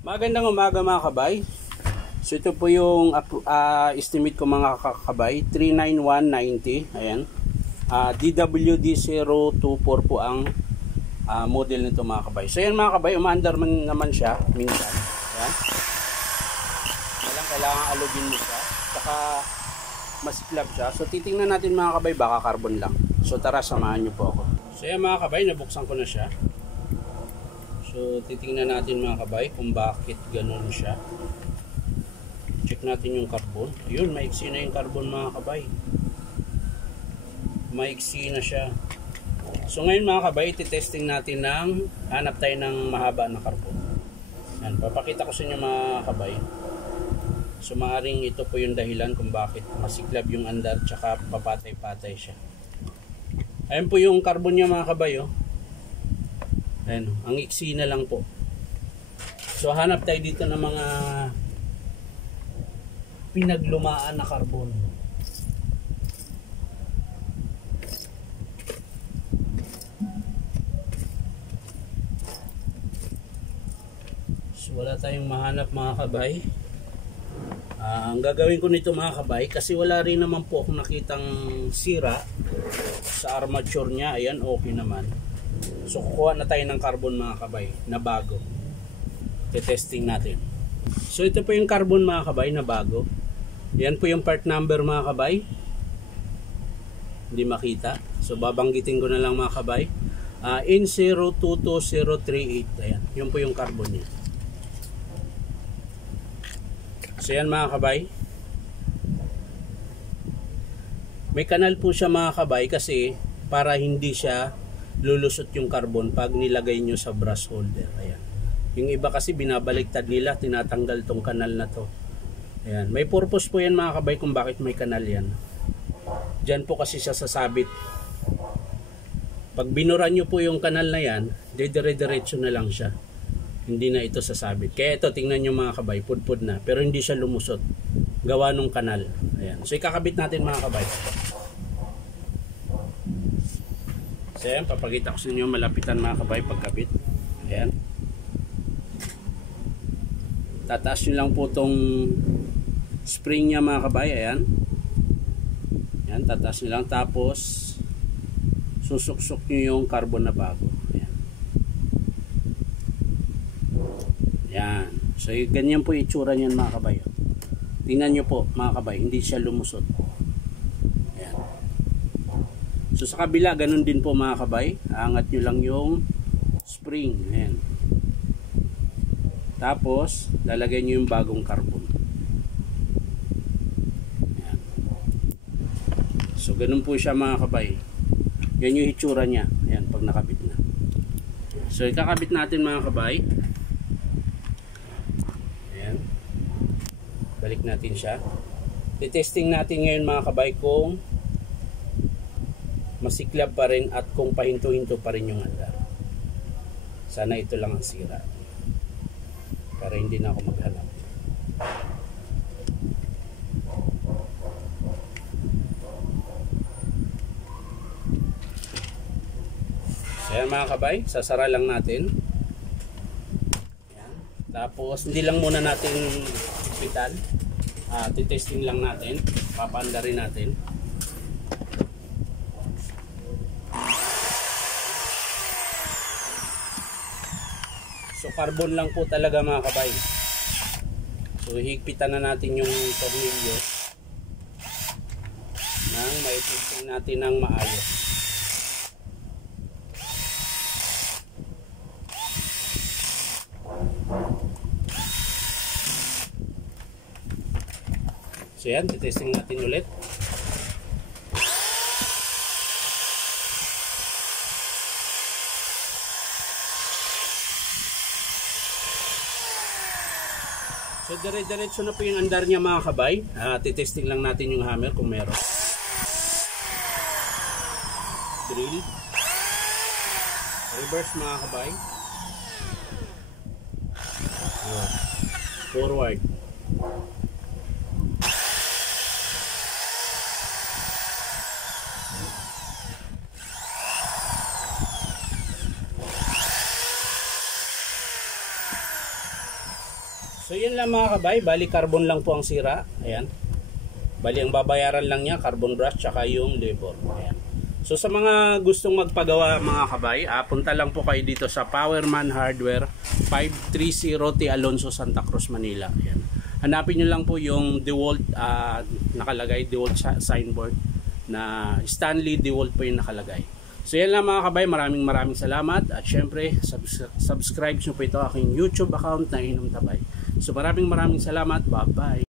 Magandang umaga mga kabay. So ito po yung estimate ko mga kakabay, 39190. Ayan. DWD024 po ang model nito mga kabay. So ayan mga kabay, umaandar man naman siya minsan. Ayan. Kailangan alugin mo siya. Saka masiklab siya. So titingnan natin mga kabay, baka carbon lang. So tara, samahan niyo po ako. So ayan mga kabay, nabuksan ko na siya. So titingnan natin mga kabay kung bakit ganun siya. Check natin yung carbon. Ayun, maiksi na yung carbon mga kabay. Maiksi na siya. So ngayon mga kabay, ititesting natin ng hanap tayo ng mahaba na carbon. Yan, papakita ko sa inyo mga kabay. So maaaring ito po yung dahilan kung bakit masiklab yung andar tsaka papatay-patay siya. Ayan po yung carbon niya mga kabay, oh. Ayan, ang iksi na lang po. So hanap tayo dito ng mga pinaglumaan na carbon. So wala tayong mahanap mga kabay. Ang gagawin ko nito mga kabay, kasi wala rin naman po akong nakitang sira sa armature niya. Ayan, okay naman. So kukuha na tayo ng carbon mga kabay na bago. Testing natin. So ito po yung carbon mga kabay na bago. Yan po yung part number mga kabay. Hindi makita. So babanggitin ko na lang mga kabay. N022038. Ayan. Yun po yung carbon niya. So yan mga kabay. May kanal po siya mga kabay kasi para hindi siya lulusot yung carbon pag nilagay nyo sa brush holder. Ayan. Yung iba kasi binabaliktad nila, tinatanggal tong kanal na to. Ayan. May purpose po yan mga kabay kung bakit may kanal yan. Diyan po kasi siya sasabit. Pag binura nyo po yung kanal na yan, dire-diretso na lang siya. Hindi na ito sasabit. Kaya ito, tingnan nyo mga kabay, pudpud na. Pero hindi siya lumusot. Gawa nung kanal. Ayan. So ikakabit natin mga kabay. So ayan, papakita ko sa inyo malapitan mga kabay pagkabit. Ayan. Tataas nyo lang po itong spring nya mga kabay. Ayan. Ayan, tataas nyo lang. Tapos susuksok nyo yung carbon na bago. Ayan. Ayan. So ganyan po itsura nyan mga kabay. Tingnan nyo po mga kabay, hindi siya lumusot. Ayan. So sa kabila, ganun din po mga kabay. Angat nyo lang yung spring. Ayan. Tapos, lalagay nyo yung bagong carbon. Ayan. So ganun po siya mga kabay. Yan yung hitsura niya. Ayan, pag nakabit na. So ikakabit natin mga kabay. Ayan. Balik natin siya. I-testing natin ngayon mga kabay kung masiklab pa rin at kung pahinto-hinto pa rin yung andar. Sana ito lang ang sira. Para hindi na ako maghanap. So yan mga kabay, sasara lang natin. Ayan. Tapos hindi lang muna natin ipitan. Titesting lang natin. Papaandarin natin. So carbon lang po talaga mga kabay. So higpitan na natin yung tornilyo nang maitesting natin ng maayos. So yan, titesting natin ulit. So dire-diretso na po yung andar niya mga kabay. Titesting lang natin yung hammer kung meron. Drill. Reverse mga kabay. Forward. So yun lang mga kabay, bali carbon lang po ang sira. Ayan. Bali ang babayaran lang niya, carbon brush tsaka yung labor. Ayan. So sa mga gustong magpagawa mga kabay, punta lang po kayo dito sa Powerman Hardware 530 T. Alonso, Santa Cruz, Manila. Ayan. Hanapin nyo lang po yung DeWalt, nakalagay DeWalt signboard na Stanley DeWalt po yung nakalagay. So yan lang mga kabay, maraming salamat at syempre subscribe nyo po ito aking YouTube account na Inom Tabay. So maraming salamat, bye bye.